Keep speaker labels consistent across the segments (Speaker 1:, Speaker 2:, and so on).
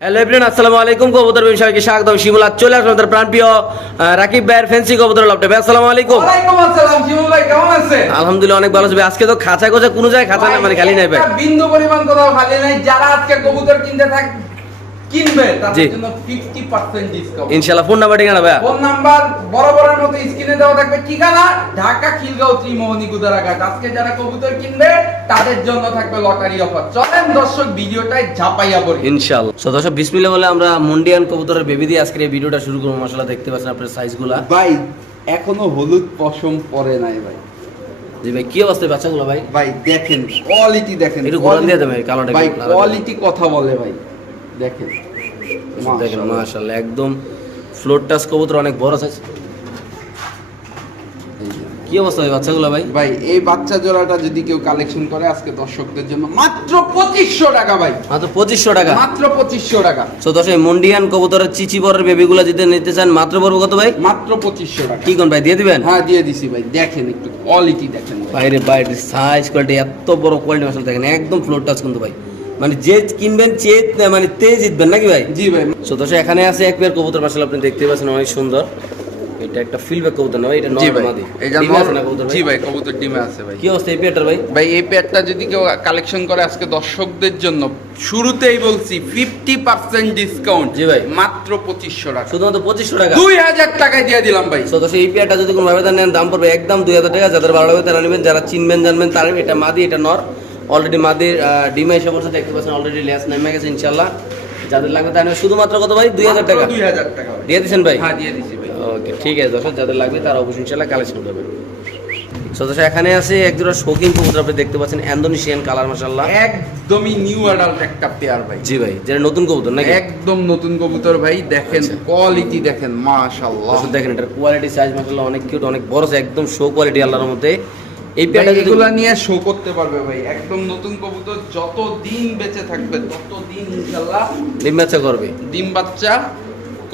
Speaker 1: Hello everyone আসসালামু আলাইকুম কবুতর সবাইকে স্বাগত শিমুলা চলে আসলাম আমাদের প্রাণপ্রিয় রাকিব ভাইয়ের ফ্যান্সি কবুতর লপটে ভাই আসসালামু আলাইকুম।
Speaker 2: ওয়ালাইকুম আসসালাম শিমুল ভাই কেমন আছেন?
Speaker 1: আলহামদুলিল্লাহ অনেক ভালো আছি আজকে তো খাঁচা কোচা কোনো জায়গায় খাঁচা না মানে খালি নাই ভাই।
Speaker 2: বিন্দু পরিমাণ কোথাও খালি নাই। যারা আজকে কবুতর কিনতে থাক কিনবে তাদের জন্য 50% ডিসকাউন্ট
Speaker 1: ইনশাআল্লাহ ফোন নাম্বার ঠিকানা ভাই
Speaker 2: ফোন নাম্বার বরাবরের মতো স্ক্রিনে দেওয়া থাকবে। ঠিকানা ঢাকা খিলগাঁও ত্রিমোহনী গুদারাঘাট। আজকে যারা কবুতর কিনবে তাদের জন্য থাকবে লটারি অফার চলেন দর্শক ভিডিওটাই ঝাপাইয়া পড়ি।
Speaker 1: ইনশাআল্লাহ। সো দর্শক বিসমিল্লাহ বলে আমরা মুন্ডিয়ান কবুতরের বেবি দিয়ে আজকের এই ভিডিওটা শুরু করব। মাশাআল্লাহ দেখতে পাচ্ছেন আপনার সাইজগুলা
Speaker 2: ভাই এখনও হলুদ পশম পরে নাই ভাই।
Speaker 1: জি ভাই কি অবস্থা বাচ্চাগুলো ভাই?
Speaker 2: ভাই দেখেন কোয়ালিটি দেখেন।
Speaker 1: একটু ঘোরান দিয়ে দেবেন, কালোটা
Speaker 2: ভাই কোয়ালিটি কথা বলে ভাই। দেখেন।
Speaker 1: দেখেন
Speaker 2: মাশাআল্লাহ।
Speaker 1: একদম ফ্লোর টাচ কবুতর অনেক বড় সাইজ কি অবস্থা ভাই বাচ্চাগুলো ভাই?
Speaker 2: ভাই এই বাচ্চা জোড়াটা যদি কেউ কালেকশন করে আজকে দর্শকদের জন্য মাত্র পঁচিশশো টাকা ভাই।
Speaker 1: মাত্র পঁচিশশো টাকা?
Speaker 2: মাত্র পঁচিশশো টাকা।
Speaker 1: সো দর্শক মুন্ডিয়ান কবুতরের চিচি বরের বেবিগুলো যদি নিতে চান মাত্র পড়ব কত ভাই?
Speaker 2: মাত্র পঁচিশশো টাকা।
Speaker 1: কি কোন ভাই দিয়ে দিবেন?
Speaker 2: হ্যাঁ দিয়ে দিছি ভাই। দেখেন একটু কোয়ালিটি দেখেন।
Speaker 1: বাইরে বাইরে সাইজ কোয়ালিটি এত বড় কোয়ালিটি মশলা দেখেন একদম ফ্লোর টাচ কিন্তু ভাই। মানে যে কিনবেন মানে তে জিতবেন নাকি ভাই?
Speaker 2: জি ভাই।
Speaker 1: সো দর্শক এখানে আছে এক পেয়ার কবুতর মাসাল আপনি দেখতে পাচ্ছেন অনেক সুন্দর। এটা একটা কবুতর না ভাই? এটা
Speaker 2: জি
Speaker 1: নর
Speaker 2: ভাই।
Speaker 1: মাদি।
Speaker 2: এটা
Speaker 1: ডিমে আছে না
Speaker 2: নর- জি ভাই কবুতর ডিমে আছে ভাই।
Speaker 1: কি অবস্থা এই পেয়ারটার ভাই?
Speaker 2: ভাই এই পেয়ারটা যদি কেউ কালেকশন করে আজকে দর্শকদের জন্য শুরুতেই বলছি ফিফটি পার্সেন্ট ডিসকাউন্ট
Speaker 1: জি ভাই।
Speaker 2: মাত্র পঁচিশশো টাকা।
Speaker 1: শুধুমাত্র পঁচিশশো টাকা?
Speaker 2: দুই হাজার টাকায় দিয়ে দিলাম ভাই।
Speaker 1: সো দর্শক এই পেয়ারটা যদি কোনো ভাবে নেন দাম পড়বে একদম দুই হাজার টাকা। যাদের ভালো লাগবে তারা নেবেন যারা চিনবেন জানবেন তারা এটা মাদি এটা নর। অলরেডি মাদির ডিমে এসে বসে দেখতে পাচ্ছেন অলরেডি লেস নেমে গেছে ইনশাল্লাহ যাদের লাগবে নেবে। শুধুমাত্র কত ভাই? দুই হাজার টাকা?
Speaker 2: দুই হাজার টাকা
Speaker 1: দিয়ে দিচ্ছেন ভাই?
Speaker 2: হ্যাঁ দিয়ে ভাই।
Speaker 1: ওকে ঠিক আছে দর্শক যাদের লাগবে তারা অবশ্যই ইনশাল্লাহ কালেকশন করবে। এখানে আছে একজোড়া শৌখিন কবুতর আপনি দেখতে পাচ্ছেন অ্যান্ডোনেশিয়ান কালার
Speaker 2: একদমই নিউ অ্যাডাল্ট একটা পেয়ার ভাই।
Speaker 1: জি ভাই যেটা নতুন কবুতর নাকি?
Speaker 2: একদম নতুন কবুতর ভাই দেখেন
Speaker 1: আচ্ছা।
Speaker 2: কোয়ালিটি দেখেন মাশাআল্লাহ।
Speaker 1: দেখেন এটার কোয়ালিটি সাইজ মাসাল্লাহ অনেক কিউট অনেক বড় একদম শো কোয়ালিটি আল্লাহর মধ্যে। এই পেয়ারটা
Speaker 2: নিয়ে শো করতে পারবে ভাই। একদম নতুন কবুতর যত দিন বেঁচে থাকবে তত দিন ইনশাআল্লাহ
Speaker 1: ডিম বাচ্চা করবে।
Speaker 2: ডিম বাচ্চা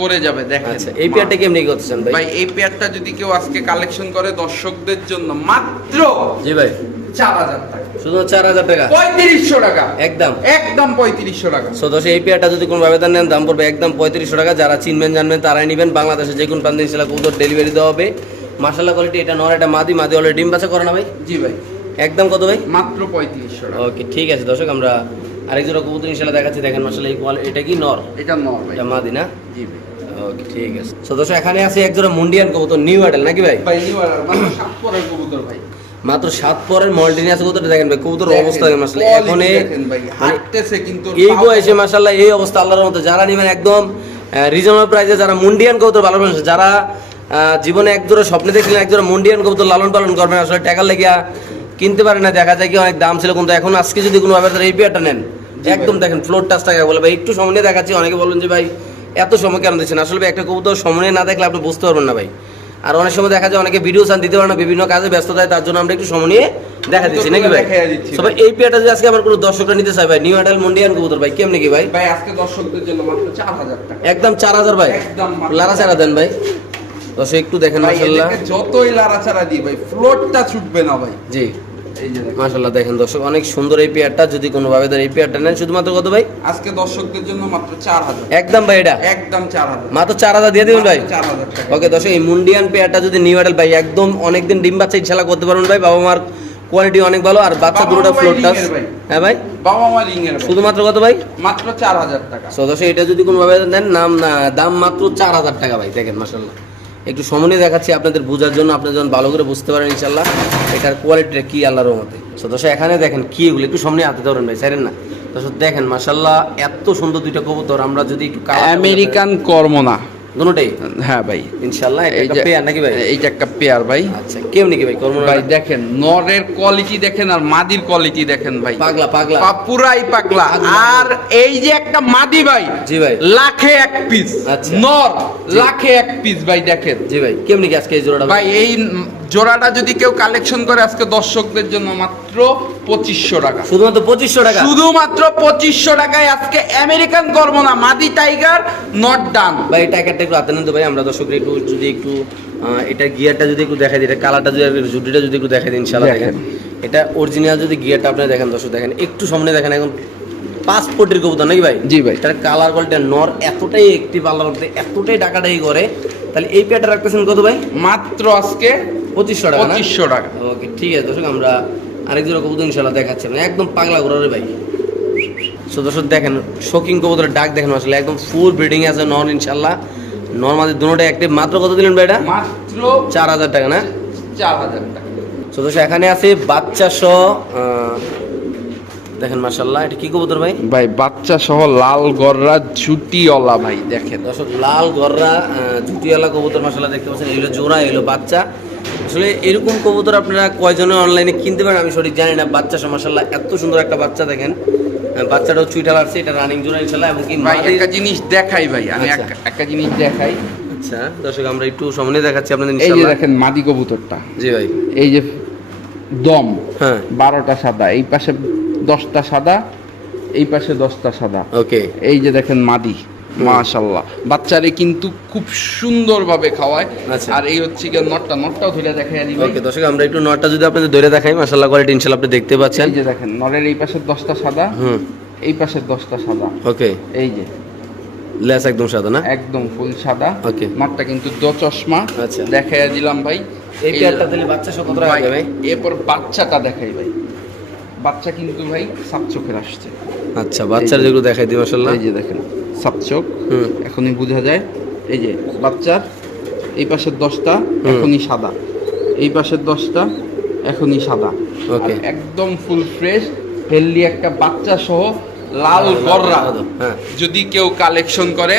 Speaker 2: করে যাবে দেখেন।
Speaker 1: আচ্ছা এই পেয়ারটা কেমনি করতেছেন ভাই?
Speaker 2: ভাই এই পেয়ারটা যদি কেউ আজকে কালেকশন করে দর্শকদের জন্য মাত্র
Speaker 1: জি ভাই।
Speaker 2: চার হাজার টাকা।
Speaker 1: শুধু চার হাজার টাকা?
Speaker 2: পঁয়ত্রিশশো টাকা।
Speaker 1: একদম।
Speaker 2: একদম পঁয়ত্রিশশো টাকা।
Speaker 1: সো দশ এই পেয়ারটা যদি কোনো ভাবে নেন দাম পড়বে একদম পঁয়ত্রিশশো টাকা। যারা চিনবেন জানবেন তারাই নেবেন। বাংলাদেশে যে কোনো প্রান্তে ইনশাল্লাহ কবুতর ডেলিভারি দেওয়া হবে। মাসাল্লাহ কোয়ালিটি এটা নর এটা মাদি মাদি অলরেডি ডিম বাচ্চা করে না ভাই?
Speaker 2: জি ভাই।
Speaker 1: একদম কত ভাই?
Speaker 2: মাত্র পঁয়ত্রিশশো টাকা।
Speaker 1: ওকে ঠিক আছে দর্শক আমরা আরেক জোড়া কবুতর ইনশাল্লাহ দেখাচ্ছি। দেখেন মাসাল্লাহ এই কোয়ালিটি এটা কি নর?
Speaker 2: এটা নর ভাই।
Speaker 1: এটা মাদি না?
Speaker 2: জি ভাই।
Speaker 1: ওকে ঠিক আছে। দর্শক এখানে আছে এক জোড়া মুন্ডিয়ান কবুতর নিউ নাকি ভাই?
Speaker 2: ভাই নিউ মাত্র সাত পরের কবুতর ভাই।
Speaker 1: মাত্র সাত পরের মল্টিনিয়াস কবুতর দেখেন ভাই কবুতর অবস্থা মাসাল্লাহ এখন
Speaker 2: দেখেন ভাই, হাঁটতেছে কিন্তু
Speaker 1: এই বয়সে মাসাল্লাহ এই অবস্থা আল্লাহর মতো যারা নেবেন একদম রিজনেবল প্রাইসে যারা মুন্ডিয়ান কবুতর করছে যারা জীবনে এক জোড়া স্বপ্নে দেখলেন এক জোড়া মুন্ডিয়ান কবুতর লালন পালন করবেন। আসলে টাকা লেগে কিনতে পারে না দেখা যায় কি অনেক দাম ছিল কিন্তু এখন আজকে যদি কোনো তারা এই পেয়ারটা নেন একদম দেখেন ফ্লোর টাচ টাকা বলে। ভাই একটু সময় নিয়ে দেখাচ্ছি অনেকে বলেন যে ভাই এত সময় কেন দিচ্ছেন? আসলে ভাই একটা কবুতর সময় না দেখলে আপনি বুঝতে পারবেন না ভাই। আর অনেক সময় দেখা যায় অনেকে ভিডিও চান দিতে পারে না বিভিন্ন কাজে ব্যস্ত থাকে তার জন্য আমরা একটু সময় নিয়ে দেখা দিচ্ছি নাকি ভাই? তবে এই পেয়ারটা যদি আজকে আমার কোনো দর্শকরা নিতে চাই ভাই নিউ আইডাল মুন্ডিয়ান কবুতর ভাই কেমনি কি ভাই?
Speaker 2: ভাই আজকে দর্শকদের জন্য মাত্র চার হাজার টাকা।
Speaker 1: একদম চার হাজার ভাই।
Speaker 2: একদম
Speaker 1: লারা চারা দেন ভাই। দর্শক একটু দেখেন
Speaker 2: এদেরকে যতই লাড়াচাড়া দিই ভাই ফ্লোরটা ছুটবে না ভাই।
Speaker 1: জি।
Speaker 2: যে দেখেন।
Speaker 1: দর্শক অনেক সুন্দর এই পেয়ারটা। যদি কোনো ভাবে এই পেয়ারটা নেন শুধুমাত্র কত ভাই?
Speaker 2: আজকে দর্শকদের জন্য মাত্র চার হাজার।
Speaker 1: একদম ভাই এটা?
Speaker 2: একদম চার হাজার।
Speaker 1: মাত্র চার হাজার দিয়ে দিবেন ভাই? ওকে দর্শক এই মুন্ডিয়ান পেয়ারটা যদি নিউ ভাই একদম অনেকদিন ডিম বাচ্চা ইনশাল্লাহ করতে পারবেন ভাই। বাবা মার কোয়ালিটি অনেক ভালো আর বাচ্চা দুটোটা ফ্লোর টাচ হ্যাঁ ভাই?
Speaker 2: বাবা মা রিং এর
Speaker 1: শুধুমাত্র কত ভাই?
Speaker 2: মাত্র চার হাজার টাকা।
Speaker 1: সো দর্শক এটা যদি কোনো ভাবে নেন নাম না- দাম মাত্র চার হাজার টাকা ভাই। দেখেন মাসাল্লাহ একটু সমনে দেখাচ্ছি আপনাদের বোঝার জন্য আপনারা যখন ভালো করে বুঝতে পারেন ইনশাল্লাহ এটার কোয়ালিটিটা কি আল্লাহর মতে সো দর্শক এখানে দেখেন কী এগুলো একটু সামনে হাতে ধরেন ভাই ছাড়েন না। দশ দেখেন মাসাল্লাহ এত সুন্দর দুইটা কবুতর আমরা যদি একটু
Speaker 2: আমেরিকান কর্মনা।
Speaker 1: দুটোটাই
Speaker 2: হ্যাঁ ভাই।
Speaker 1: ইনশাল্লাহ
Speaker 2: এই
Speaker 1: এটা পেয়ার নাকি ভাই?
Speaker 2: এইটা একটা পেয়ার ভাই।
Speaker 1: আচ্ছা কেউ নাকি ভাই? কর্ম
Speaker 2: ভাই দেখেন নরের কোয়ালিটি দেখেন আর মাদির কোয়ালিটি দেখেন ভাই।
Speaker 1: পাগলা পাগলা।
Speaker 2: পুরাই পাগলা। আর এই যে একটা মাদি ভাই
Speaker 1: জি ভাই।
Speaker 2: লাখে এক পিস
Speaker 1: আচ্ছা।
Speaker 2: নর লাখে এক পিস ভাই দেখেন।
Speaker 1: জি ভাই কেমনি কি আজকে এই জোড়াটা?
Speaker 2: ভাই এই জোড়াটা যদি কেউ কালেকশন করে আজকে দর্শকদের জন্য মাত্র পঁচিশশো টাকা।
Speaker 1: শুধুমাত্র পঁচিশশো টাকা?
Speaker 2: শুধুমাত্র পঁচিশশো টাকায় আজকে আমেরিকান করব না মাদি টাইগার নট ডান
Speaker 1: ভাই এটা একটা হাতে নেন তো ভাই আমরা দর্শকরা একটু যদি একটু এটা গিয়ারটা যদি একটু দেখাই দিই এটা কালারটা যদি জুটিটা যদি একটু দেখাই দিন ইনশাল্লাহ
Speaker 2: দেখেন।
Speaker 1: এটা অরিজিনাল যদি গিয়ারটা আপনি দেখেন দর্শক দেখেন একটু সামনে দেখেন এখন পাসপোর্টের কবুতর নাকি ভাই?
Speaker 2: জি ভাই।
Speaker 1: তার কালার কোয়ালিটি নর এতটাই একটি পাল্লা এতটাই টাকাটাই করে। তাহলে এই পেয়ারটা রাখতেছেন কত ভাই?
Speaker 2: মাত্র আজকে
Speaker 1: পঁচিশশো টাকা না?
Speaker 2: পঁচিশশো টাকা।
Speaker 1: ওকে ঠিক আছে দর্শক আমরা আরেক জোড়া কবুতর ইনশাল্লাহ দেখাচ্ছি। আপনাকে। একদম পাগলা ঘোরারে ভাই। সো দর্শক দেখেন শোকিং কবুতরের ডাক দেখেন আসলে একদম ফুল ব্রিডিং আছে নন ইনশাল্লাহ নর্মালি দুটোটা একটি মাত্র কত দিলেন ভাই এটা?
Speaker 2: মাত্র
Speaker 1: চার হাজার টাকা না?
Speaker 2: চার হাজার টাকা।
Speaker 1: সো দর্শক এখানে আছে বাচ্চা সহ আহ, দেখেন মার্শাল্লাহ এটা কি কবুতর ভাই?
Speaker 2: ভাই বাচ্চা সহ লাল গররা জুটিওয়ালা ভাই দেখেন।
Speaker 1: দর্শক লাল গররা জুটিওয়ালা কবুতর মাসাল্লাহ দেখতে পাচ্ছেন এগুলো জোড়া এগুলো বাচ্চা। আসলে এরকম কবুতর আপনারা কয়জনে অনলাইনে কিনতে পারেন আমি সঠিক জানি না। বাচ্চা মাসাল্লাহ এত সুন্দর একটা বাচ্চা দেখেন। আহ, বাচ্চাটাও চুইটাল আসছে এটা রানিং জোড়া ইনশাল্লাহ এবং কি
Speaker 2: ভাই একটা জিনিস দেখাই ভাই আমি
Speaker 1: আচ্ছা।
Speaker 2: এক- একটা জিনিস দেখাই।
Speaker 1: আচ্ছা দর্শক আমরা একটু সামনে দেখাচ্ছি আপনাদের
Speaker 2: এই যে দেখেন মাদি কবুতরটা।
Speaker 1: জি ভাই।
Speaker 2: এই যে দম
Speaker 1: হ্যাঁ।
Speaker 2: বারোটা সাদা এই পাশে দশটা সাদা এই পাশে দশটা সাদা।
Speaker 1: ওকে
Speaker 2: এই যে দেখেন মাদি। মাশাল্লাহ বাচ্চারে কিন্তু খুব সুন্দরভাবে খাওয়ায়।
Speaker 1: আচ্ছা।
Speaker 2: আর এই হচ্ছে গিয়ে নটটা নটটাও ধরে দেখাই দিই
Speaker 1: ওকে দর্শক আমরা একটু নটটা যদি আপনাদের ধরে দেখাই মাসাল্লাহ কোয়ালিটি ইনশাল্লাহ আপনি দেখতে পাচ্ছেন।
Speaker 2: এই যে দেখেন নরের এই পাশে দশটা সাদা
Speaker 1: হুম।
Speaker 2: এই পাশে দশটা সাদা।
Speaker 1: ওকে।
Speaker 2: এই যে।
Speaker 1: লেস একদম সাদা না?
Speaker 2: একদম ফুল সাদা।
Speaker 1: Okay.
Speaker 2: নটটা কিন্তু দ চশমা।
Speaker 1: আচ্ছা।
Speaker 2: দেখাইয়া দিলাম ভাই।
Speaker 1: এই পেয়ারটা তাহলে বাচ্চা সহ কত
Speaker 2: ভাই, এরপর বাচ্চাটা দেখাই ভাই। বাচ্চা কিন্তু ভাই সাত চোখের আসছে।
Speaker 1: আচ্ছা বাচ্চার যেগুলো দেখাই দিই মাসাল্লাহ
Speaker 2: এই যে দেখেন সাত চোখ। এখনই বোঝা যায় এই যে বাচ্চার এই পাশের দশটা এখনই সাদা। এই পাশের দশটা এখনই সাদা। ওকে। একদম ফুল ফ্রেশ হেলদি একটা বাচ্চা সহ লাল গররা।
Speaker 1: হ্যাঁ।
Speaker 2: যদি কেউ কালেকশন করে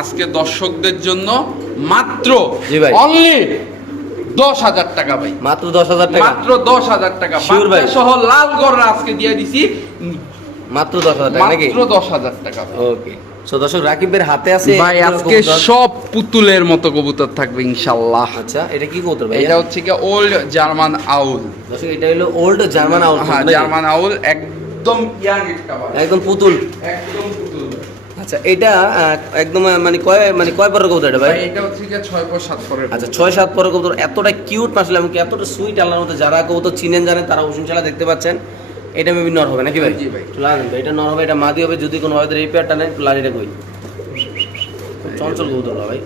Speaker 2: আজকে দর্শকদের জন্য মাত্র
Speaker 1: জি ভাই।
Speaker 2: অনলি দশ হাজার টাকা ভাই।
Speaker 1: মাত্র দশ হাজার টাকা।
Speaker 2: মাত্র দশ হাজার টাকা। সহ লাল গররা আজকে দিয়ে দিছি।
Speaker 1: মাত্র দশ হাজার টাকা নাকি?
Speaker 2: মাত্র দশ হাজার টাকা
Speaker 1: ওকে সো দর্শক রাকিবের হাতে আছে
Speaker 2: ভাই আজকে সব পুতুলের মতো কবুতর থাকবে ইনশাল্লাহ
Speaker 1: আচ্ছা এটা কি কবুতর ভাই
Speaker 2: এটা হচ্ছে কি ওল্ড জার্মান আউল
Speaker 1: দর্শক এটা হলো ওল্ড জার্মান আউল
Speaker 2: হ্যাঁ জার্মান আউল একদম ইয়াং একটা
Speaker 1: একদম পুতুল।
Speaker 2: একদম পুতুল।
Speaker 1: আচ্ছা এটা একদম মানে কয় মানে কয় পরের কবুতর এটা ভাই?
Speaker 2: এটা হচ্ছে কি ছয় পর সাত পরের
Speaker 1: আচ্ছা ছয় সাত পরের কবুতর। এতটা কিউট মাসলে এমনকি এতটা সুইট আল্লাহর মতো যারা কবুতর চিনেন জানেন তারা অবশ্যই ইনশাল্লাহ দেখতে পাচ্ছেন। এটা মেবি নর হবে নাকি ভাই?
Speaker 2: জি ভাই।
Speaker 1: এটা নর হবে এটা মাদি হবে যদি কোনো ভাবে এই পেয়ারটা নেয় একটু লাড়িটা কই চঞ্চল না ভাই।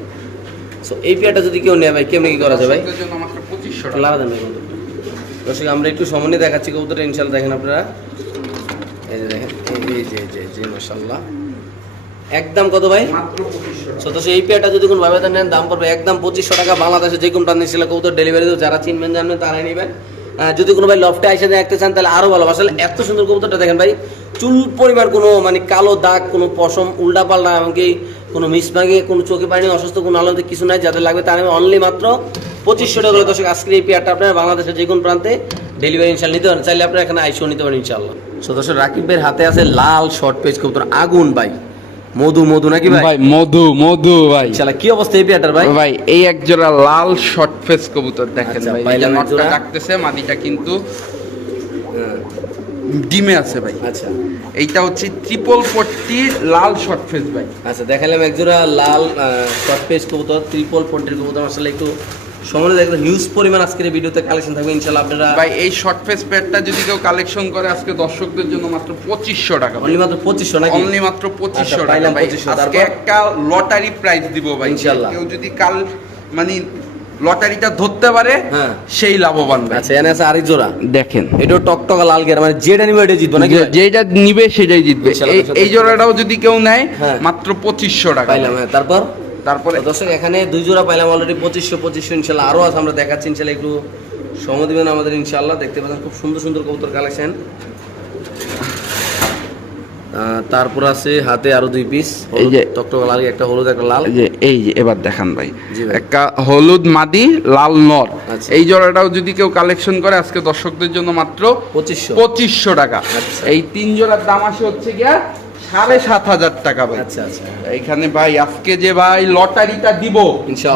Speaker 1: সো এই পেয়ারটা যদি কেউ নেয় ভাই কেমনি কি করা যায় ভাই? লাগা দেন ভাই দর্শক আমরা একটু সমনে দেখাচ্ছি কবুতরটা ইনশাল্লাহ দেখেন আপনারা। এই যে দেখেন এই যে যে যে মাশাল্লাহ একদম কত ভাই?
Speaker 2: মাত্র পঁচিশশো টাকা।
Speaker 1: সো তো এই পেয়ারটা যদি কোনো ভাবে নেন দাম পড়বে একদম পঁচিশশো টাকা। বাংলাদেশে যে কোনো প্রান্তে ছিল কবুতর ডেলিভারি যারা চিনবেন জানবেন তারাই নেবেন। যদি কোনো ভাই লফটে এসে দেখতে চান, তাহলে আরও ভালো আসলে এত সুন্দর কবুতরটা দেখেন ভাই, চুল পরিমাণ কোনো মানে কালো দাগ, কোনো পশম, উল্টা পাল্টা, এমনকি কোনো মিসমাগে কোনো চোখে পানি, অসুস্থ, কোনো আলোতে কিছু নাই, যাদের লাগবে তার আমি অনলি মাত্র পঁচিশশো টাকা করে। দর্শক, আজকের এই পেয়ারটা আপনার বাংলাদেশের যে কোনো প্রান্তে ডেলিভারি ইনশাল নিতে পারেন। চাইলে আপনারা এখানে আইসিও নিতে পারেন ইনশাল্লাহ। সো দর্শক রাকিবের হাতে আছে লাল শর্ট পেজ কবুতর আগুন ভাই। মধু মধু নাকি ভাই?
Speaker 2: ভাই মধু মধু ভাই।
Speaker 1: ইনশাল্লাহ কি অবস্থা এই পেয়ারটার ভাই?
Speaker 2: ভাই এই এক জোড়া লাল শর্ট ফেস কবুতর দেখেন
Speaker 1: আচ্ছা,
Speaker 2: ভাই যে নটটা ডাকতেছে মাদিটা কিন্তু ডিমে আছে ভাই।
Speaker 1: আচ্ছা।
Speaker 2: এইটা হচ্ছে ট্রিপল ফোরটি লাল শর্ট ফেস ভাই।
Speaker 1: আচ্ছা দেখালাম একজোড়া লাল শর্ট পেজ কবুতর ত্রিপল ফোর্টির কবুতর। আসলে একটু সময় দেখবেন হিউজ পরিমাণ আজকের এই ভিডিওতে কালেকশন থাকবে। আপনারা
Speaker 2: ভাই এই শর্ট ফেস প্যাডটা যদি কেউ কালেকশন করে আজকে দর্শকদের জন্য মাত্র টাকা
Speaker 1: অনলি মাত্র নাকি?
Speaker 2: অনলি মাত্র
Speaker 1: আচ্ছা,
Speaker 2: টাকা ভাই। আজকে একটা লটারি প্রাইজ দিব ভাই। কেউ যদি কাল মানে লটারিটা ধরতে পারে
Speaker 1: হ্যাঁ।
Speaker 2: সেই লাভবান
Speaker 1: আচ্ছা এনে আছে আরেক জোড়া।
Speaker 2: দেখেন।
Speaker 1: এটাও টকটকা লাল গের মানে যেটা নিবে এটা জিতবো নাকি?
Speaker 2: যেটা নিবে সেটাই জিতবে। এই- জোড়াটাও যদি কেউ নেয়
Speaker 1: হ্যাঁ।
Speaker 2: মাত্র পঁচিশশো টাকা
Speaker 1: হ্যাঁ তারপর?
Speaker 2: তারপরে
Speaker 1: দর্শক এখানে দুই জোড়া পাইলাম অলরেডি পঁচিশশো পঁচিশশো ইনশাল্লাহ আরও আছে আমরা দেখাচ্ছি ইনশাল্লাহ একটু সময় দিবেন আমাদের ইনশাল্লাহ। দেখতে পাচ্ছেন খুব সুন্দর সুন্দর কবুতর কালেকশন তারপর আছে হাতে আরও দুই পিস
Speaker 2: এই যে-
Speaker 1: টকটকা লাল একটা হলুদ একটা লাল।
Speaker 2: এই যে এই যে এবার দেখান ভাই। একটা হলুদ মাদি লাল নর।
Speaker 1: আচ্ছা।
Speaker 2: এই জোড়াটাও যদি কেউ কালেকশন করে আজকে দর্শকদের জন্য মাত্র
Speaker 1: পঁচিশশো।
Speaker 2: পঁচিশশো টাকা।
Speaker 1: আচ্ছা।
Speaker 2: এই তিন জোড়ার দাম আসে হচ্ছে গিয়া সাড়ে সাত হাজার টাকা ভাই।
Speaker 1: আচ্ছা আচ্ছা।
Speaker 2: এইখানে ভাই আজকে যে ভাই লটারিটা দিব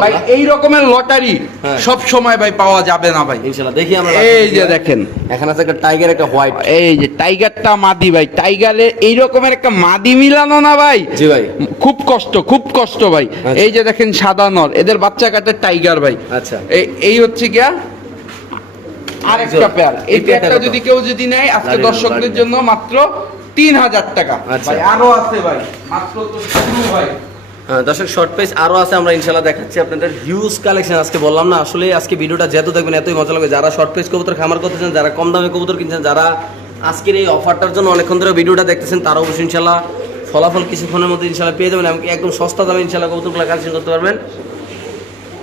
Speaker 2: ভাই এই রকমের লটারি
Speaker 1: হ্যাঁ।
Speaker 2: সব সময় ভাই পাওয়া যাবে না ভাই।
Speaker 1: দেখি আমরা
Speaker 2: এই যে দেখেন।
Speaker 1: এখানে আছে একটা টাইগার একটা হোয়াইট
Speaker 2: এই যে টাইগারটা মাদি ভাই টাইগারে এই রকমের একটা মাদি মিলানো না ভাই।
Speaker 1: জি ভাই।
Speaker 2: খুব কষ্ট খুব কষ্ট ভাই।
Speaker 1: আচ্ছা।
Speaker 2: এই যে দেখেন সাদা নর এদের বাচ্চা কাটে টাইগার ভাই।
Speaker 1: আচ্ছা।
Speaker 2: এই হচ্ছে গিয়া আরেকটা। পেয়ার
Speaker 1: এই পেয়ারটা
Speaker 2: যদি কেউ যদি নেয় আজকে দর্শকদের জন্য মাত্র তিন হাজার টাকা।
Speaker 1: আচ্ছা।
Speaker 2: ভাই আরও আছে ভাই মাত্র তো শুরু ভাই।
Speaker 1: হ্যাঁ, দর্শক শর্ট পেজ আরও আছে আমরা ইনশাল্লাহ দেখাচ্ছি আপনাদের হিউজ কালেকশন আজকে বললাম না আসলে আজকে ভিডিওটা যেত দেখবেন এতই মজা লাগবে। যারা শর্ট পেজ কবুতর খামার করতেছেন যারা কম দামে কবুতর কিনছেন যারা আজকের এই অফারটার জন্য অনেকক্ষণ ধরে ভিডিওটা দেখতেছেন তারা অবশ্যই ইনশাল্লাহ ফলাফল কিছুক্ষণের মধ্যে ইনশাল্লাহ পেয়ে যাবেন। এমনকি একদম সস্তা দামে ইনশাল্লাহ কবুতরগুলো কালেকশন করতে পারবেন।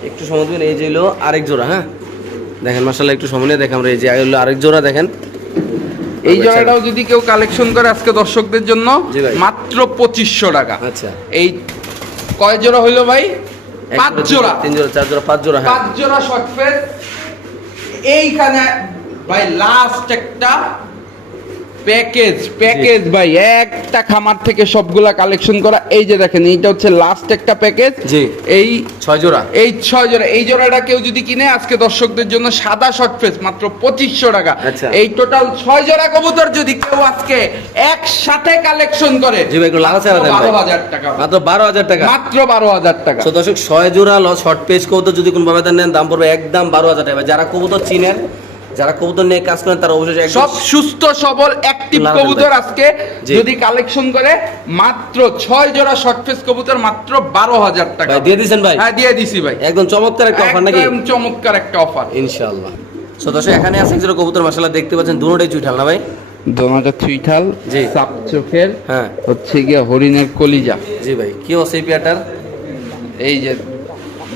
Speaker 1: একটু সময় দেবেন এই যে হলো আরেক জোড়া হ্যাঁ? দেখেন মাসাল্লাহ একটু সময় নিয়ে দেখেন আমরা এই যে হলো আরেক জোড়া দেখেন।
Speaker 2: এই জোড়াটাও যদি কেউ কালেকশন করে আজকে দর্শকদের জন্য মাত্র পঁচিশশো টাকা।
Speaker 1: আচ্ছা।
Speaker 2: এই কয় জোড়া হইল ভাই? পাঁচ জোড়া
Speaker 1: তিন জোড়া। চার জোড়া পাঁচ জোড়া হ্যাঁ।
Speaker 2: পাঁচ জোড়া শর্ট এইখানে ভাই লাস্ট একটা প্যাকেজ প্যাকেজ ভাই একটা খামার থেকে সবগুলা কালেকশন করা এই যে দেখেন এইটা হচ্ছে লাস্ট একটা প্যাকেজ।
Speaker 1: জি।
Speaker 2: এই
Speaker 1: ছয় জোড়া।
Speaker 2: এই ছয় জোড়া এই জোড়াটা কেউ যদি কিনে আজকে দর্শকদের জন্য সাদা শর্ট ফেস মাত্র পঁচিশশো টাকা।
Speaker 1: আচ্ছা।
Speaker 2: এই টোটাল ছয় জোড়া কবুতর যদি কেউ আজকে একসাথে কালেকশন করে
Speaker 1: জি ভাই
Speaker 2: বারো। হাজার টাকা।
Speaker 1: মাত্র বারো হাজার টাকা।
Speaker 2: মাত্র বারো হাজার টাকা।
Speaker 1: তো দর্শক ছয় জোড়া শর্ট পেজ কবুতর যদি কোনো ভাবে নেন দাম পড়বে একদম বারো হাজার টাকা। যারা কবুতর চিনেন যারা কবুতর নিয়ে কাজ করেন তারা অবশ্যই
Speaker 2: সব সুস্থ সবল অ্যাক্টিভ কবুতর আজকে যদি কালেকশন করে মাত্র ছয় জোড়া শর্ট ফেস কবুতর মাত্র বারো হাজার টাকা।
Speaker 1: ভাই দিয়ে দিয়েছেন ভাই?
Speaker 2: হ্যাঁ দিয়ে দিছি ভাই।
Speaker 1: একদম চমৎকার একটা অফার নাকি?
Speaker 2: একদম চমৎকার একটা অফার
Speaker 1: ইনশাআল্লাহ। সো দর্শক এখানে আছে জোড়া কবুতর মাসাল্লাহ দেখতে পাচ্ছেন দুটোটাই চুইঠাল না ভাই?
Speaker 2: দোনাটা থুইঠাল
Speaker 1: জি।
Speaker 2: সাপ চোখের
Speaker 1: হ্যাঁ।
Speaker 2: হচ্ছে গিয়া হরিণের কলিজা।
Speaker 1: জি ভাই কি অবস্থা এই পেয়ারটার?
Speaker 2: এই যে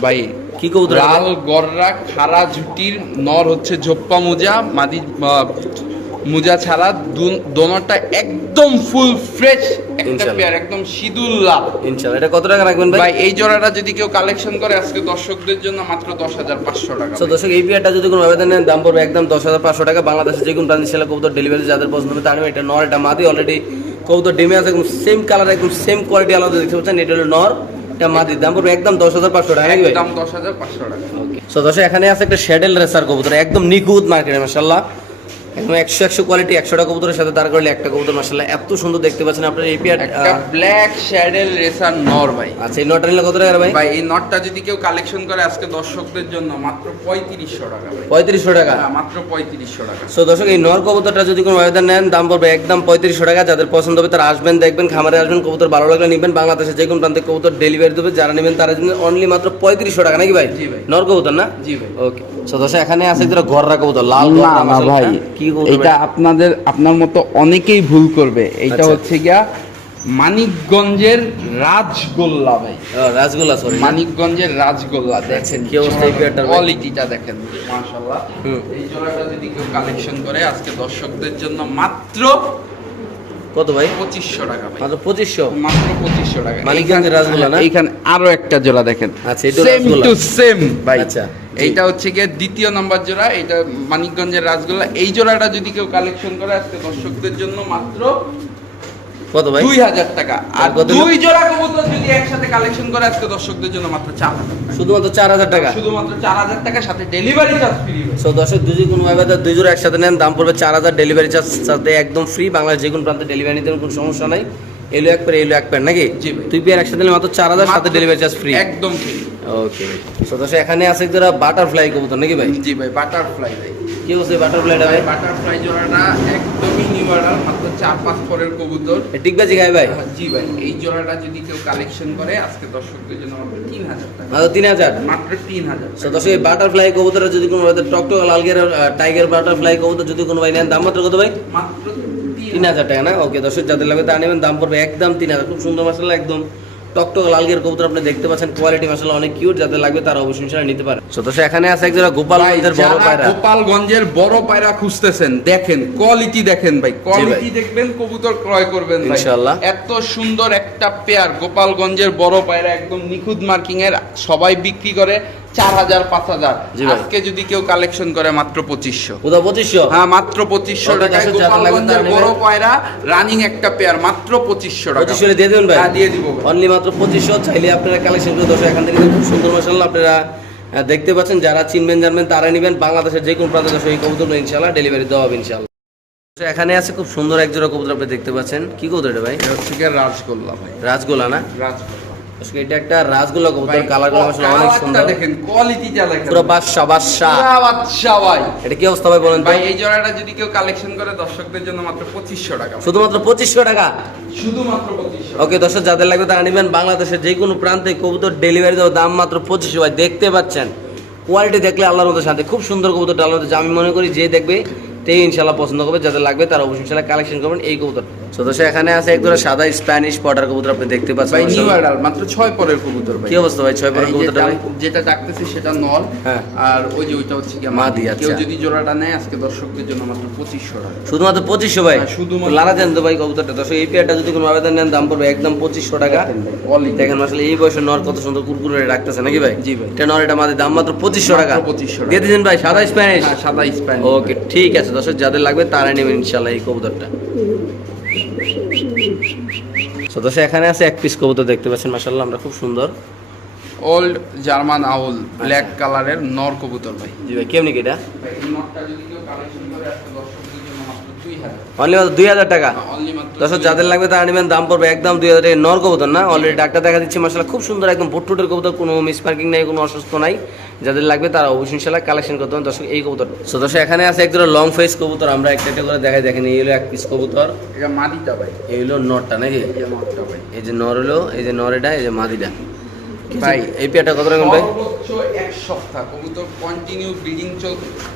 Speaker 2: ভাই
Speaker 1: কি কবুতর
Speaker 2: লাল গররা খাড়া ঝুটির নর হচ্ছে ঝোপ্পা মুজা মাদি মুজা ছাড়া দু- দোনোটা একদম ফুল ফ্রেশ একটা। পেয়ার একদম সিদুল
Speaker 1: ইনশাআল্লাহ এটা কত টাকা রাখবেন ভাই?
Speaker 2: এই জোড়াটা যদি কেউ কালেকশন করে আজকে দর্শকদের জন্য মাত্র দশ হাজার পাঁচশো টাকা।
Speaker 1: সো দর্শক এই পেয়ারটা যদি কোনো আবেদন নেন দাম পড়বে একদম দশ হাজার পাঁচশো টাকা। বাংলাদেশে যে কোনো প্রান্তিক সেলা কবুতর ডেলিভারি যাদের পছন্দ হবে তার এটা নর এটা মাদি অলরেডি কবুতর ডিমে আছে একদম সেম কালার একদম সেম কোয়ালিটি আলাদা দেখতে পাচ্ছেন। এটা হলো নর। এটা দাম পড়বে একদম দশ হাজার পাঁচশো টাকা
Speaker 2: একদম দশ হাজার পাঁচশো টাকা।
Speaker 1: সো দর্শক এখানে আছে একটা শ্যাডেল রেসার কবুতর একদম নিখুঁত মার্কেট মাসাল্লাহ একদম একশো একশো কোয়ালিটি একশোটা কবুতরের সাথে দাঁড় করলে একটা কবুতর মাসাল্লাহ এত সুন্দর দেখতে পাচ্ছেন আপনার এই পেয়ার।
Speaker 2: ব্ল্যাক শ্যাডেল রেসার নর ভাই।
Speaker 1: আচ্ছা এই নটা নিলে কত টাকা ভাই?
Speaker 2: ভাই এই নটটা যদি কেউ কালেকশন করে আজকে দর্শকদের জন্য মাত্র পঁয়ত্রিশশো টাকা
Speaker 1: পঁয়ত্রিশশো টাকা?
Speaker 2: হ্যাঁ, মাত্র পঁয়ত্রিশশো টাকা।
Speaker 1: সো দর্শক এই নর কবুতরটা যদি কোনো আবেদন নেন দাম পড়বে একদম পঁয়ত্রিশশো টাকা। যাদের পছন্দ হবে তারা আসবেন দেখবেন খামারে আসবেন কবুতর ভালো লাগলে নেবেন। বাংলাদেশে যে কোনো প্রান্তে কবুতর ডেলিভারি দেবে। যারা নেবেন তারা জন্য অনলি মাত্র পঁয়ত্রিশশো টাকা নাকি ভাই?
Speaker 2: জি ভাই।
Speaker 1: নর কবুতর না?
Speaker 2: জি ভাই।
Speaker 1: ওকে সো দর্শক এখানে আছে যেটা ঘররা কবুতর লাল
Speaker 2: না ভাই।
Speaker 1: কি
Speaker 2: এটা আপনাদের আপনার মতো অনেকেই ভুল করবে। এটা
Speaker 1: আচ্ছা।
Speaker 2: হচ্ছে গিয়া মানিকগঞ্জের রাজগোল্লা ভাই।
Speaker 1: রাজগোল্লা সরি
Speaker 2: মানিকগঞ্জের রাজগোল্লা দেখেন।
Speaker 1: কি অবস্থা এই পেয়ারটার
Speaker 2: কোয়ালিটিটা দেখেন মাশাআল্লাহ। এই জোড়াটা যদি কেউ কালেকশন করে আজকে দর্শকদের জন্য মাত্র
Speaker 1: কত ভাই?
Speaker 2: পঁচিশশো টাকা
Speaker 1: মাত্র পঁচিশশো?
Speaker 2: মাত্র পঁচিশশো টাকা।
Speaker 1: মানিকগঞ্জের রাজগোলা না?
Speaker 2: এইখানে আরও একটা জোড়া দেখেন।
Speaker 1: আচ্ছা, এটা
Speaker 2: সেম টু সেম ভাই।
Speaker 1: আচ্ছা,
Speaker 2: এইটা হচ্ছে গিয়ে দ্বিতীয় নাম্বার জোড়া এটা মানিকগঞ্জের রাসগোল্লা এই জোড়াটা যদি কেউ কালেকশন করে আজকে দর্শকদের জন্য মাত্র
Speaker 1: কত ভাই?
Speaker 2: দুই হাজার টাকা। আর
Speaker 1: আর কত হলো?
Speaker 2: দুই জোড়া কবুতর যদি একসাথে কালেকশন করে আজকে দর্শকদের জন্য মাত্র চার
Speaker 1: শুধুমাত্র চার হাজার টাকা?
Speaker 2: শুধুমাত্র চার হাজার টাকা সাথে ডেলিভারি চার্জ ফ্রি
Speaker 1: সো দর্শক দুজি কোনো ভাবে দুই জোড়া একসাথে নেন দাম পড়বে চার হাজার ডেলিভারি চার্জ সাথে একদম ফ্রি বাংলাদেশ যে কোনো প্রান্তে ডেলিভারি নিতে কোনো সমস্যা নাই। এলো এক পেয়ার এলো এক পেয়ার নাকি? তুই পেয়ার একসাথে নিলে মাত্র চার হাজার সাথে ডেলিভারি চার্জ ফ্রি
Speaker 2: একদম ফ্রি
Speaker 1: ওকে সো দর্শক এখানে আছে যারা বাটারফ্লাই কবুতর নাকি ভাই?
Speaker 2: জি ভাই বাটারফ্লাই ভাই।
Speaker 1: কি অবস্থা বাটারফ্লাইটা ভাই?
Speaker 2: বাটারফ্লাই জোড়াটা একদমই নিউ অর্ডার মাত্র চার পাঁচ পরের কবুতর।
Speaker 1: টিকবাজি ভাই।
Speaker 2: জি ভাই এই জোড়াটা যদি কেউ কালেকশন করে আজকে দর্শকদের জন্য মাত্র তিন হাজার টাকা।
Speaker 1: মাত্র তিন হাজার?
Speaker 2: মাত্র তিন হাজার
Speaker 1: দর্শক বাটারফ্লাই কবুতরের যদি কোনো টকটক লালগের টাইগার বাটারফ্লাই কবুতর যদি কোনো ভাই নেন দাম মাত্র কত ভাই?
Speaker 2: মাত্র
Speaker 1: তিন হাজার টাকা না? ওকে দর্শক যাদের লাগবে তা নেবেন দাম পড়বে একদম তিন হাজার। খুব সুন্দর মশলা একদম। টকটক লালগের কবুতর আপনি দেখতে পাচ্ছেন। কোয়ালিটি মাসাল্লাহ অনেক কিউট যাদের লাগবে তারা অবশ্যই সেটা নিতে পারে। সো দর্শক এখানে আছে একজোড়া গোপালগঞ্জের বড়
Speaker 2: যারা
Speaker 1: পায়রা।
Speaker 2: গোপালগঞ্জের বড় পায়রা খুঁজতেছেন দেখেন কোয়ালিটি দেখেন ভাই কোয়ালিটি দেখবেন কবুতর ক্রয় করবেন
Speaker 1: ইনশাআল্লাহ।
Speaker 2: এত সুন্দর একটা পেয়ার গোপালগঞ্জের বড় পায়রা একদম নিখুঁত মার্কিং এর সবাই বিক্রি করে। চার হাজার পাঁচ হাজার। আজকে যদি কেউ কালেকশন করে মাত্র পঁচিশশো।
Speaker 1: পঁচিশশো?
Speaker 2: হ্যাঁ মাত্র পঁচিশশো টাকায়
Speaker 1: যাদের যাদের লাগবে
Speaker 2: গোপালগঞ্জের বড় পায়রা রানিং একটা পেয়ার মাত্র পঁচিশশো টাকা।
Speaker 1: দিয়ে দেবেন ভাই?
Speaker 2: হ্যাঁ দিয়ে দিব।
Speaker 1: অনলি মাত্র পঁচিশশো চাইলে আপনারা কালেকশন করে দর্শক এখান থেকে খুব সুন্দর মাসাল্লাহ আপনারা দেখতে পাচ্ছেন যারা চিনবেন জানবেন তারা নেবেন। বাংলাদেশের যে কোনো প্রান্তে এই কবুতর ইনশাল্লাহ ডেলিভারি দেওয়া হবে ইনশাল্লাহ এখানে আছে খুব সুন্দর এক জোড়া কবুতর আপনি দেখতে পাচ্ছেন। কি কবুতর ভাই?
Speaker 2: হচ্ছে রাজগোল্লা ভাই।
Speaker 1: রাজগোলা না?
Speaker 2: রাজগোল্লা।
Speaker 1: এটা একটা রাজগোল্লা
Speaker 2: ভাই
Speaker 1: কবুতর কালারগুলো আসলে অনেক সুন্দর।
Speaker 2: দেখেন কোয়ালিটিটা দেখেন
Speaker 1: পুরো বাদশা বাদশা।
Speaker 2: পুরা বাদশা ভাই।
Speaker 1: এটা কি অবস্থা ভাই বলেন
Speaker 2: ভাই এই জোড়াটা যদি কেউ কালেকশন করে দর্শকদের জন্য মাত্র পঁচিশশো টাকা
Speaker 1: শুধুমাত্র পঁচিশশো টাকা?
Speaker 2: শুধুমাত্র পঁচিশশো
Speaker 1: ওকে দর্শক যাদের লাগবে তারা নেবেন বাংলাদেশের যে কোনো প্রান্তে কবুতর ডেলিভারি দেওয়ার দাম মাত্র পঁচিশশো ভাই দেখতে পাচ্ছেন। কোয়ালিটি দেখলে আল্লাহর মতো শান্তি। খুব সুন্দর কবুতরটা আল্লাহর মতো আমি মনে করি যে দেখবে তেই ইনশাল্লাহ পছন্দ করবে। যাদের লাগবে তারা অবশ্যই ইনশাল্লাহ কালেকশন করবেন এই কবুতর তো এখানে আছে এক ধরনের সাদা স্প্যানিশ পটার কবুতর আপনি দেখতে পাচ্ছেন
Speaker 2: ভাই নিউ। মাত্র পরের কবুতর ভাই
Speaker 1: কি অবস্থা ভাই পরের
Speaker 2: যেটা-
Speaker 1: ভাই
Speaker 2: যেটা ডাকতেছে সেটা নল
Speaker 1: হ্যাঁ।
Speaker 2: আর ওই যে ওইটা হচ্ছে কি
Speaker 1: মাদি,
Speaker 2: কেউ
Speaker 1: আচ্ছা।
Speaker 2: যদি জোড়াটা নেয় আজকে দর্শকদের জন্য মাত্র পঁচিশশো টাকা
Speaker 1: শুধুমাত্র পঁচিশশো ভাই
Speaker 2: হ্যাঁ, শুধুমাত্র-
Speaker 1: লারা জানতো ভাই কবুতরটা দর্শক এই পেয়ারটা যদি কোনো আবেদন নেন দাম পড়বে একদম পঁচিশশো টাকা
Speaker 2: Quality।
Speaker 1: দেখেন আসলে এই বয়সে নর কত সুন্দর কুরকুরে রাখতেছে নাকি ভাই
Speaker 2: জি ভাই।
Speaker 1: এটা নর এটা মাদের দাম মাত্র পঁচিশশো টাকা
Speaker 2: মাত্র 2500 টাকা।
Speaker 1: দিয়ে দিয়েছেন ভাই সাদা স্প্যানিশ
Speaker 2: হ্যাঁ, সাদা স্প্যানিশ
Speaker 1: ওকে ঠিক আছে দর্শক যাদের লাগবে তারা নেবেন ইনশাল্লাহ এই কবুতরটা দর্শক এখানে আছে এক পিস কবুতর দেখতে পাচ্ছেন মাসাল্লাহ আমরা খুব সুন্দর।
Speaker 2: ওল্ড জার্মান আউল ব্ল্যাক কালারের নর কবুতর ভাই।
Speaker 1: জি ভাই কেমনি কি এটা?
Speaker 2: নরটা যদি কেউ কালেকশন করে আজকে দর্শকদের জন্য মাত্র দুই হাজার
Speaker 1: অনলি মাত্র দুই হাজার টাকা। দর্শক যাদের লাগবে তারা নেবেন দাম পড়বে একদম দুই হাজার নর কবুতর না? অলরেডি ডাক্তার দেখা দিচ্ছে মাসাল্লাহ খুব সুন্দর একদম ভুট্টুটের কবুতর কোনো মিস পার্কিং নাই কোনো অসুস্থ নাই। যাদের লাগবে তারা অবশ্যই ইনশাল্লাহ কালেকশন করতে হবে দর্শক এই কবুতর। সো দর্শক এখানে আছে একদম লং ফেস কবুতর আমরা একটা একটা করে দেখাই। দেখেন এই হলো এক পিস কবুতর।
Speaker 2: এটা মাদিটা ভাই।
Speaker 1: এই হলো নরটা নাকি?
Speaker 2: এই যে
Speaker 1: নর হলো এই যে নর এটা এই যে মাদিটা।
Speaker 2: ভাই,
Speaker 1: এই পেয়ারটা কত রকম ভাই?
Speaker 2: এক সপ্তাহ কবুতর কন্টিনিউ ব্রিডিং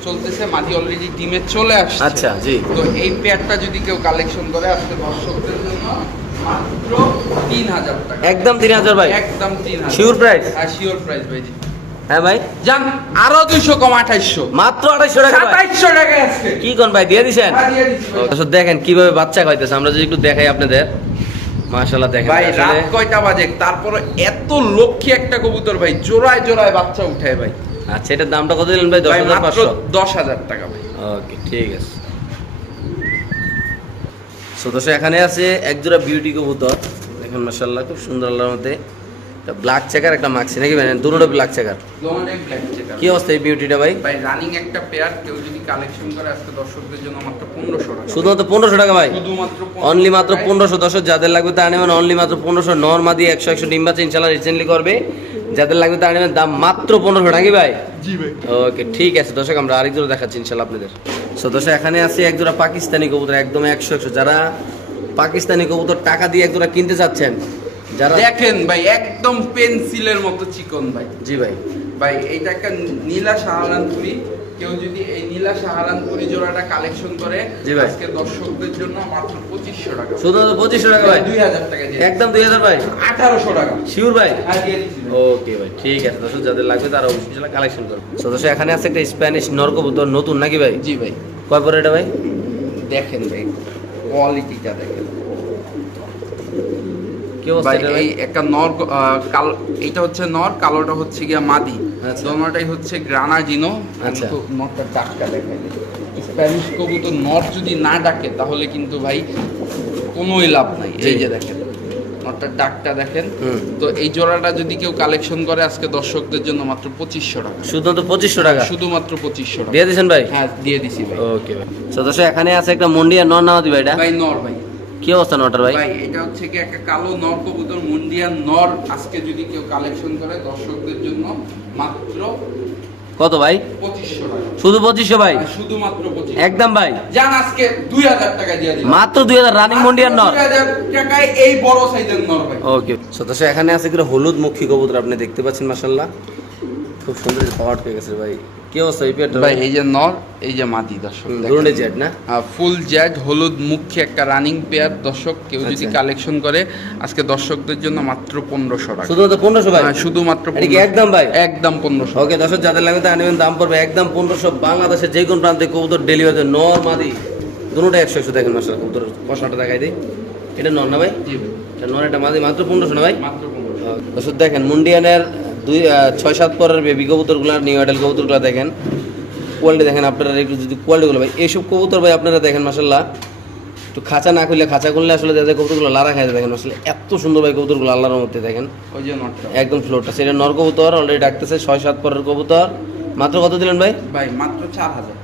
Speaker 2: চলতেছে অলরেডি ডিমে চলে আসছে।
Speaker 1: আচ্ছা জি।
Speaker 2: তো এই পেয়ারটা যদি কেউ কালেকশন করে আজকে দর্শকদের জন্য মাত্র তিন হাজার টাকা।
Speaker 1: একদম তিন হাজার ভাই?
Speaker 2: একদম তিন হাজার
Speaker 1: Sure price?
Speaker 2: হ্যাঁ শিওর প্রাইস ভাই জি।
Speaker 1: হ্যাঁ ভাই?
Speaker 2: যান আরও দুইশো কম আঠাইশশো।
Speaker 1: মাত্র আড়াইশো টাকা।
Speaker 2: সাতাইশশো টাকা
Speaker 1: কি কোন ভাই দিয়ে দিছেন?
Speaker 2: হ্যাঁ,
Speaker 1: দেখেন কীভাবে বাচ্চা খাইতেছে আমরা যদি একটু দেখাই আপনাদের। মাশাআল্লাহ দেখেন
Speaker 2: ভাই রাত কয়টা বাজে? তারপরে এত লক্ষ্মী একটা কবুতর ভাই জোড়ায় জোড়ায় বাচ্চা উঠায় ভাই।
Speaker 1: আচ্ছা এটার দামটা কত দিলেন ভাই? দশ
Speaker 2: ভাই
Speaker 1: হাজার
Speaker 2: মাত্র
Speaker 1: পাঁচশো।
Speaker 2: দশ হাজার টাকা ভাই।
Speaker 1: ওকে ঠিক আছে। সো দর্শক এখানে আছে এক জোড়া বিউটি কবুতর। দেখেন মাশাআল্লাহ খুব সুন্দর আল্লাহর মধ্যে। ব্ল্যাক চেকার একটা মাক্সি নাকি ভাই? দুটোটা ব্ল্যাক চেকার কি অবস্থা এই বিউটিটা ভাই?
Speaker 2: ভাই রানিং একটা পেয়ার কেউ যদি কালেকশন করে আজকে দর্শকদের জন্য মাত্র পনেরোশো টাকা।
Speaker 1: শুধুমাত্র পনেরোশো টাকা ভাই?
Speaker 2: শুধুমাত্র
Speaker 1: অনলি মাত্র পনেরোশো। দর্শক যাদের লাগবে তারা নেবেন। অনলি মাত্র পনেরোশো। নর্মা দিয়ে একশো একশো ডিম বাচ্চা ইনশাল্লাহ রিসেন্টলি করবে। যাদের লাগবে তা নেবেন। দাম মাত্র পনেরোশো টাকা কি ভাই?
Speaker 2: জি ভাই।
Speaker 1: ওকে ঠিক আছে। দর্শক আমরা আরেক জোড়া দেখাচ্ছি ইনশাল্লাহ আপনাদের। সো দর্শক এখানে আছে এক জোড়া পাকিস্তানি কবুতর একদম একশো একশো। যারা পাকিস্তানি কবুতর টাকা দিয়ে এক জোড়া কিনতে চাচ্ছেন যারা
Speaker 2: দেখেন ভাই একদম পেন্সিলের মতো চিকন ভাই।
Speaker 1: জি ভাই।
Speaker 2: ভাই এইটা একটা নীলা সাহারানপুরি কেউ যদি এই নীলা সাহারানপুরি জোড়াটা কালেকশন করে। আজকে দর্শকদের জন্য মাত্র পঁচিশশো টাকা।
Speaker 1: শুধুমাত্র পঁচিশশো টাকা ভাই?
Speaker 2: দুই হাজার টাকা
Speaker 1: একদম দুই হাজার ভাই?
Speaker 2: আঠারোশো টাকা।
Speaker 1: শিওর ভাই। ওকে ভাই। ঠিক আছে। দর্শক যাদের লাগবে তারা অবশ্যই কালেকশন করবে। দর্শক এখানে আছে একটা স্প্যানিশ নর কবুতর নতুন নাকি ভাই?
Speaker 2: জি ভাই।
Speaker 1: কয় পরে এটা ভাই?
Speaker 2: দেখেন ভাই কোয়ালিটিটা দেখেন
Speaker 1: কি অবস্থা
Speaker 2: ভাই
Speaker 1: এটা ভাই
Speaker 2: এই একটা নর কালো এইটা হচ্ছে নর কালোটা হচ্ছে গিয়া মাদি।
Speaker 1: আচ্ছা।
Speaker 2: দোনোটাই হচ্ছে গ্রানাজিনো।
Speaker 1: আচ্ছা।
Speaker 2: নরটা ডাকটা দেখাই স্প্যানিশ কবুতর নর যদি না ডাকে তাহলে কিন্তু ভাই কোনোই লাভ নাই। এই যে দেখেন নরটার ডাকটা দেখেন। তো এই জোড়াটা যদি কেউ কালেকশন করে আজকে দর্শকদের জন্য মাত্র পঁচিশশো টাকা।
Speaker 1: শুধুমাত্র পঁচিশশো টাকা?
Speaker 2: শুধুমাত্র পঁচিশশো টাকা।
Speaker 1: দিয়ে দিয়েছেন ভাই?
Speaker 2: হ্যাঁ দিয়ে দিছি ভাই।
Speaker 1: ওকে ভাই। সো এখানে আছে একটা মন্ডিয়া নর নামাতি ভাই এটা।
Speaker 2: ভাই নর ভাই।
Speaker 1: কি অবস্থা নটার ভাই?
Speaker 2: ভাই এটা হচ্ছে কি একটা কালো নর কবুতর মুন্ডিয়ান নর। আজকে যদি কেউ কালেকশন করে দর্শকদের জন্য মাত্র
Speaker 1: কত ভাই?
Speaker 2: পঁচিশশো টাকা।
Speaker 1: শুধু পঁচিশশো ভাই?
Speaker 2: শুধুমাত্র পঁচিশ
Speaker 1: একদম ভাই।
Speaker 2: যান আজকে দুই হাজার টাকা দিয়ে দিলাম।
Speaker 1: মাত্র দুই হাজার রানিং মন্ডিয়ার নর।
Speaker 2: দুই হাজার টাকায় এই বড় সাইজের নর ভাই।
Speaker 1: ওকে সো দর্শক এখানে আছে একটা হলুদ মুখী কবুতর আপনি দেখতে পাচ্ছেন মাসাল্লাহ খুব সুন্দর পাওয়ার পেয়ে গেছে ভাই। কি অবস্থা এই পেয়ারটা
Speaker 2: ভাই এই যে নর এই যে মাদি দর্শক
Speaker 1: জেট না?
Speaker 2: ফুল জ্যাড হলুদ একটা রানিং পেয়ার দর্শক কেউ যদি
Speaker 1: আচ্ছা।
Speaker 2: কালেকশন করে আজকে দর্শকদের জন্য মাত্র পনেরোশো টাকা।
Speaker 1: শুধুমাত্র পনেরোশো ভাই?
Speaker 2: হ্যাঁ, শুধুমাত্র
Speaker 1: এটা কি
Speaker 2: 1500
Speaker 1: একদম ভাই?
Speaker 2: একদম পনেরোশো।
Speaker 1: ওকে দর্শক যাদের লাগবে তা নেবেন দাম পড়বে একদম পনেরোশো। বাংলাদেশের যে কোন প্রান্তে কবুতর ডেলিভারি নর মাদি দুটোটা একশো একশো দেখেন মাসাল কবুতর কষাটা দেখাই দিই। এটা নর না ভাই?
Speaker 2: জি ভাই।
Speaker 1: এটা নর এটা মাদি মাত্র পনেরোশো না ভাই?
Speaker 2: মাত্র পনেরোশো।
Speaker 1: দর্শক দেখেন মুন্ডিয়ানের দুই ছয় সাত পরের বেবি কবুতরগুলো নিউ অ্যাডাল কবুতরগুলো দেখেন। কোয়ালিটি দেখেন আপনারা একটু যদি কোয়ালিটিগুলো ভাই এইসব কবুতর ভাই আপনারা দেখেন মাসাল্লাহ একটু খাঁচা না খুললে খাঁচা খুললে আসলে যাদের কবুতরগুলো লারা খাইতে দেখেন আসলে এত সুন্দর ভাই কবুতরগুলো আল্লাহর মধ্যে দেখেন।
Speaker 2: ওই যে নটটা।
Speaker 1: একদম ফ্লোরটা সেটা নর কবুতর অলরেডি ডাকতেছে ছয় সাত পরের কবুতর। মাত্র কত দিলেন ভাই?
Speaker 2: ভাই মাত্র চার হাজার।